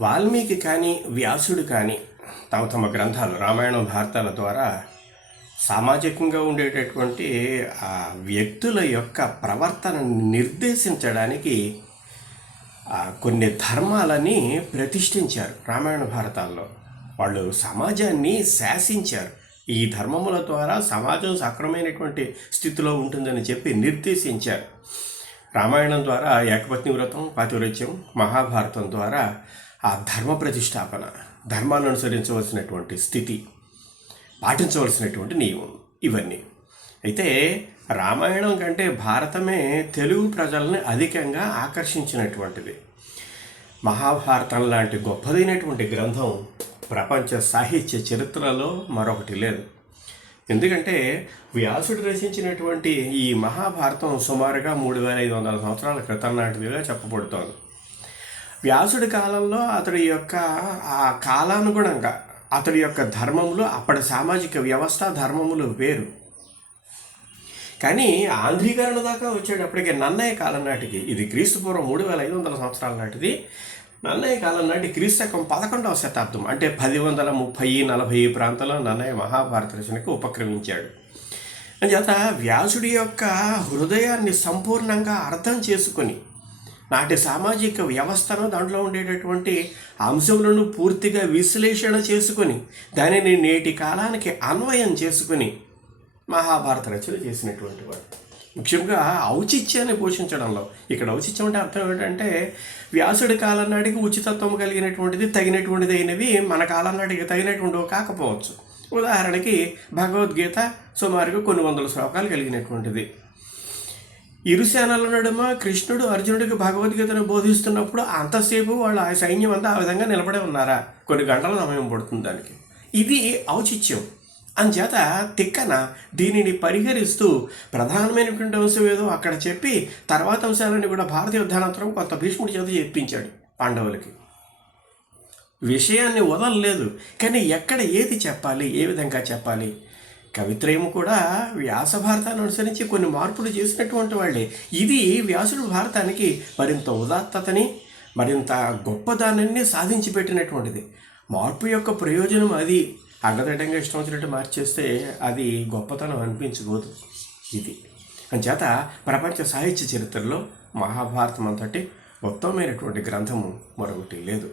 వాల్మీకి కానీ వ్యాసుడు కానీ తమ తమ గ్రంథాలు రామాయణం భారతాల ద్వారా సామాజికంగా ఉండేటటువంటి ఆ వ్యక్తుల యొక్క ప్రవర్తనను నిర్దేశించడానికి కొన్ని ధర్మాలని ప్రతిష్ఠించారు రామాయణ భారతాల్లో. వాళ్ళు సమాజాన్ని శాసించారు. ఈ ధర్మముల ద్వారా సమాజం సక్రమైనటువంటి స్థితిలో ఉంటుందని చెప్పి నిర్దేశించారు. రామాయణం ద్వారా ఏకపత్ని వ్రతం పాతివ్రత్యం మహాభారతం ద్వారా ఆ ధర్మ ప్రతిష్టాపన ధర్మాన్ని అనుసరించవలసినటువంటి స్థితి పాటించవలసినటువంటి నియమం ఇవన్నీ. అయితే రామాయణం కంటే భారతమే తెలుగు ప్రజల్ని అధికంగా ఆకర్షించినటువంటిది. మహాభారతం లాంటి గొప్పదైనటువంటి గ్రంథం ప్రపంచ సాహిత్య చరిత్రలో మరొకటి లేదు. ఎందుకంటే వ్యాసుడు రచించినటువంటి ఈ మహాభారతం సుమారుగా మూడు వేల ఐదు వందల సంవత్సరాల క్రితం నాటిదిగా చెప్పబడుతోంది. వ్యాసుడి కాలంలో అతడి యొక్క ఆ కాలానుగుణంగా అతడి యొక్క ధర్మములు అప్పటి సామాజిక వ్యవస్థ ధర్మములు వేరు. కానీ ఆంధ్రీకరణ దాకా వచ్చేటప్పటికి నన్నయ్య కాలం నాటికి ఇది క్రీస్తు పూర్వం మూడు వేల ఐదు వందల సంవత్సరాల నాటిది నన్నయ్య కాలం నాటి క్రీస్తకం పదకొండవ శతాబ్దం అంటే పది వందల ముప్పై నలభై ప్రాంతంలో నన్నయ్య మహాభారత రచనకు ఉపక్రమించాడు. అంచేత వ్యాసుడి యొక్క హృదయాన్ని సంపూర్ణంగా అర్థం చేసుకొని నాటి సామాజిక వ్యవస్థను దాంట్లో ఉండేటటువంటి అంశములను పూర్తిగా విశ్లేషణ చేసుకొని దానిని నేటి కాలానికి అన్వయం చేసుకొని మహాభారత రచన చేసినటువంటి వాడు. ముఖ్యంగా ఔచిత్యాన్ని పోషించడంలో ఇక్కడ ఔచిత్యం అంటే అర్థం ఏంటంటే వ్యాసుడి కాలం నాటికి ఉచితత్వం కలిగినటువంటిది తగినటువంటిది అయినవి మన కాలం నాటికి తగినటువంటివి కాకపోవచ్చు. ఉదాహరణకి భగవద్గీత సుమారుగా కొన్ని వందల శ్లోకాలు కలిగినటువంటిది. ఇరుసేనల నడుమ కృష్ణుడు అర్జునుడికి భగవద్గీతను బోధిస్తున్నప్పుడు అంతసేపు వాళ్ళు ఆ సైన్యం అంతా ఆ విధంగా నిలబడే ఉన్నారా? కొన్ని గంటల సమయం పడుతుంది దానికి. ఇది ఔచిత్యం. అంచేత తిక్కన దీనిని పరిహరిస్తూ ప్రధానమైనటువంటి అంశం ఏదో అక్కడ చెప్పి తర్వాత అంశాలని కూడా భారత యుద్ధానంతరం కొంత భీష్ముడి చేత చెప్పించాడు పాండవులకి. విషయాన్ని వదలలేదు. కానీ ఎక్కడ ఏది చెప్పాలి? ఏ విధంగా చెప్పాలి? కవిత్రయం కూడా వ్యాస భారతాన్ని అనుసరించి కొన్ని మార్పులు చేసినటువంటి వాళ్ళే. ఇది వ్యాసుడు భారతానికి మరింత ఉదాత్తతని మరింత గొప్పదానాన్ని సాధించి పెట్టినటువంటిది. మార్పు యొక్క ప్రయోజనం అది. అడ్డదడ్డంగా ఇష్టం వచ్చినట్టు మార్చేస్తే అది గొప్పతనం అనిపించబోదు. ఇది. అంచేత ప్రపంచ సాహిత్య చరిత్రలో మహాభారతం అంతటి ఉత్తమమైనటువంటి గ్రంథము మరొకటి లేదు.